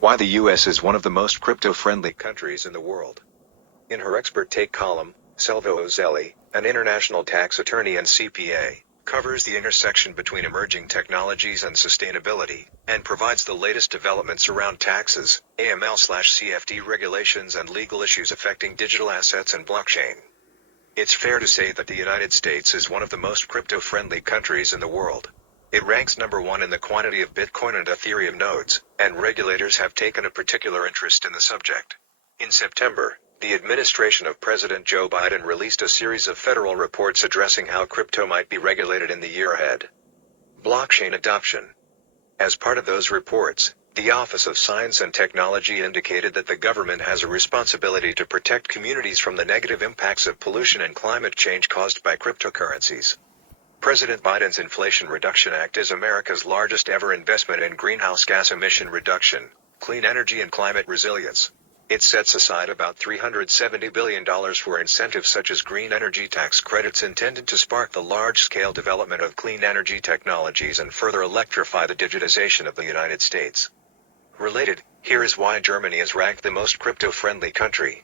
Why the US is one of the most crypto-friendly countries in the world. In her expert take column, Selva Ozelli, an international tax attorney and CPA, covers the intersection between emerging technologies and sustainability, and provides the latest developments around taxes, AML/CFT regulations and legal issues affecting digital assets and blockchain. It's fair to say that the United States is one of the most crypto-friendly countries in the world. It ranks number one in the quantity of Bitcoin and Ethereum nodes, and regulators have taken a particular interest in the subject. In September, the administration of President Joe Biden released a series of federal reports addressing how crypto might be regulated in the year ahead. Blockchain adoption. As part of those reports, the Office of Science and Technology indicated that the government has a responsibility to protect communities from the negative impacts of pollution and climate change caused by cryptocurrencies. President Biden's Inflation Reduction Act is America's largest ever investment in greenhouse gas emission reduction, clean energy and climate resilience. It sets aside about $370 billion for incentives such as green energy tax credits intended to spark the large-scale development of clean energy technologies and further electrify the digitization of the United States. Related, here is why Germany is ranked the most crypto-friendly country.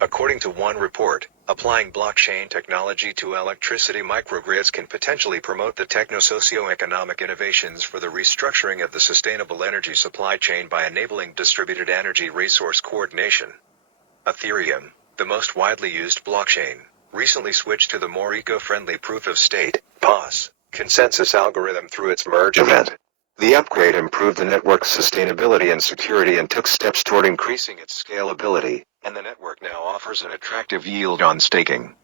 According to one report, applying blockchain technology to electricity microgrids can potentially promote the techno-socio-economic innovations for the restructuring of the sustainable energy supply chain by enabling distributed energy resource coordination. Ethereum, the most widely used blockchain, recently switched to the more eco-friendly proof-of-stake (POS) consensus algorithm through its merge event. The upgrade improved the network's sustainability and security and took steps toward increasing its scalability, and the network now offers an attractive yield on staking.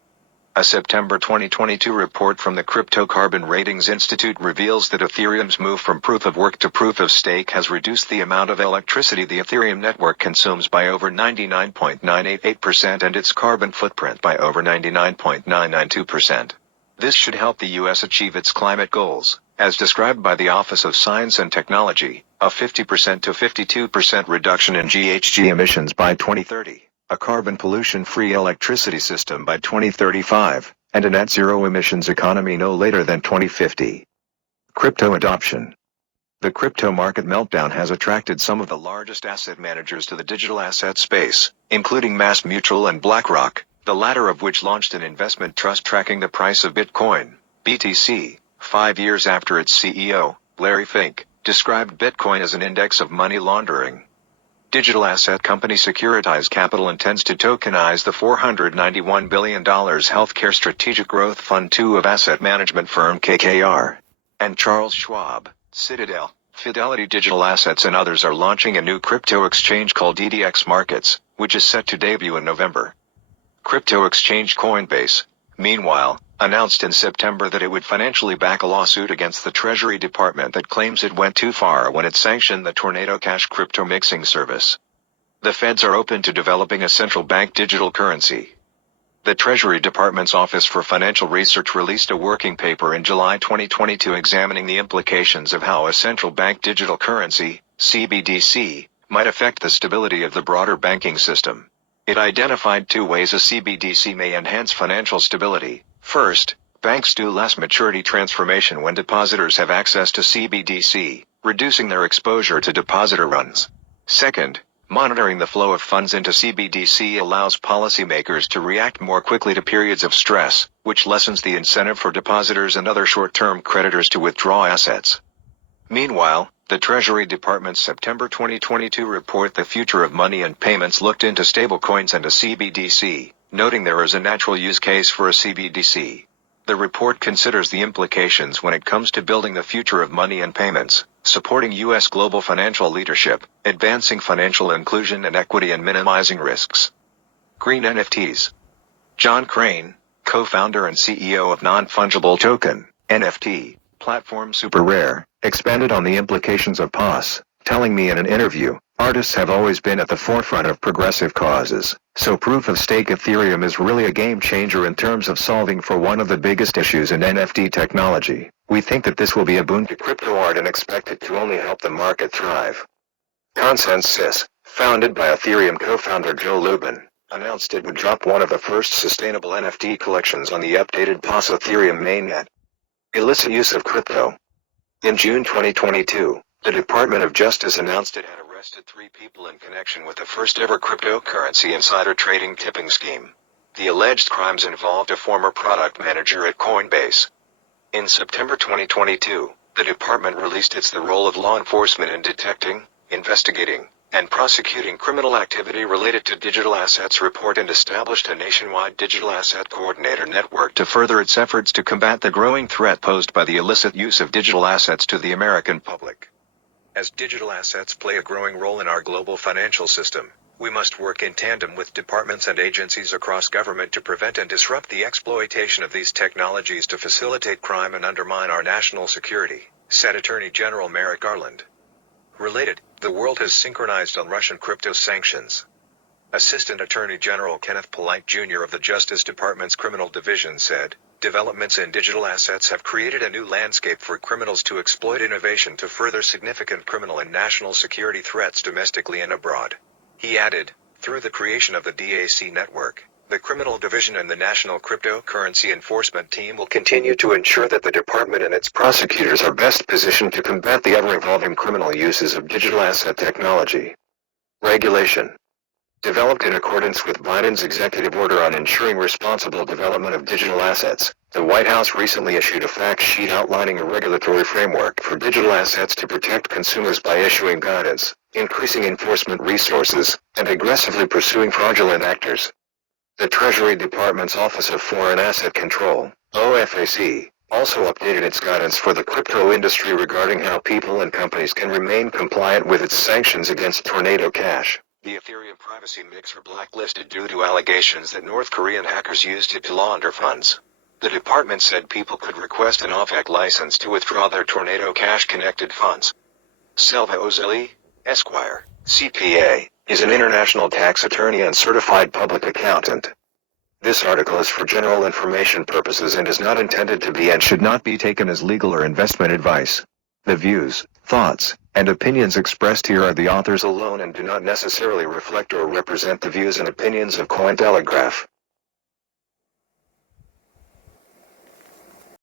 A September 2022 report from the Crypto Carbon Ratings Institute reveals that Ethereum's move from proof-of-work to proof-of-stake has reduced the amount of electricity the Ethereum network consumes by over 99.988% and its carbon footprint by over 99.992%. This should help the U.S. achieve its climate goals, as described by the Office of Science and Technology, a 50% to 52% reduction in GHG emissions by 2030, a carbon pollution-free electricity system by 2035, and a net zero emissions economy no later than 2050. Crypto adoption. The crypto market meltdown has attracted some of the largest asset managers to the digital asset space, including MassMutual and BlackRock, the latter of which launched an investment trust tracking the price of Bitcoin, BTC, 5 years after its CEO, Larry Fink, described Bitcoin as an index of money laundering. Digital asset company Securitize Capital intends to tokenize the $491 billion healthcare strategic growth fund 2 of asset management firm KKR. And Charles Schwab, Citadel, Fidelity Digital Assets and others are launching a new crypto exchange called EDX Markets, which is set to debut in November. Crypto exchange Coinbase, meanwhile, announced in September that it would financially back a lawsuit against the Treasury Department that claims it went too far when it sanctioned the Tornado Cash crypto mixing service. The feds are open to developing a central bank digital currency. The Treasury Department's Office for Financial Research released a working paper in July 2022 examining the implications of how a central bank digital currency, CBDC, might affect the stability of the broader banking system. It identified 2 ways a CBDC may enhance financial stability. First, banks do less maturity transformation when depositors have access to CBDC, reducing their exposure to depositor runs. Second, monitoring the flow of funds into CBDC allows policymakers to react more quickly to periods of stress, which lessens the incentive for depositors and other short-term creditors to withdraw assets. Meanwhile, the Treasury Department's September 2022 report The Future of Money and Payments looked into stablecoins and a CBDC, noting there is a natural use case for a CBDC. The report considers the implications when it comes to building the future of money and payments, supporting U.S. global financial leadership, advancing financial inclusion and equity and minimizing risks. Green NFTs. John Crane, co-founder and CEO of non-fungible token, NFT, platform SuperRare, expanded on the implications of POS, telling me in an interview, artists have always been at the forefront of progressive causes, so proof-of-stake Ethereum is really a game-changer in terms of solving for one of the biggest issues in NFT technology. We think that this will be a boon to crypto art and expect it to only help the market thrive. ConsenSys, founded by Ethereum co-founder Joe Lubin, announced it would drop one of the first sustainable NFT collections on the updated POS Ethereum mainnet. Illicit use of crypto. In June 2022, the Department of Justice announced it had arrested 3 people in connection with the first-ever cryptocurrency insider trading tipping scheme. The alleged crimes involved a former product manager at Coinbase. In September 2022, the department released the role of law enforcement in detecting, investigating, and prosecuting criminal activity related to digital assets report and established a nationwide digital asset coordinator network to further its efforts to combat the growing threat posed by the illicit use of digital assets to the American public. As digital assets play a growing role in our global financial system, we must work in tandem with departments and agencies across government to prevent and disrupt the exploitation of these technologies to facilitate crime and undermine our national security, said Attorney General Merrick Garland. Related, the world has synchronized on Russian crypto sanctions. Assistant Attorney General Kenneth Polite Jr. of the Justice Department's Criminal Division said, "Developments in digital assets have created a new landscape for criminals to exploit innovation to further significant criminal and national security threats domestically and abroad." He added, "Through the creation of the DAC network, the Criminal Division and the National Cryptocurrency Enforcement Team will continue to ensure that the department and its prosecutors are best positioned to combat the ever-evolving criminal uses of digital asset technology." Regulation. Developed in accordance with Biden's executive order on ensuring responsible development of digital assets, the White House recently issued a fact sheet outlining a regulatory framework for digital assets to protect consumers by issuing guidance, increasing enforcement resources, and aggressively pursuing fraudulent actors. The Treasury Department's Office of Foreign Asset Control, OFAC, also updated its guidance for the crypto industry regarding how people and companies can remain compliant with its sanctions against Tornado Cash. The Ethereum privacy mixer blacklisted due to allegations that North Korean hackers used it to launder funds. The department said people could request an OFAC license to withdraw their Tornado Cash-connected funds. Salvo Zeli, Esquire, CPA, is an international tax attorney and certified public accountant. This article is for general information purposes and is not intended to be and should not be taken as legal or investment advice. The views, thoughts, and opinions expressed here are the authors alone and do not necessarily reflect or represent the views and opinions of Cointelegraph.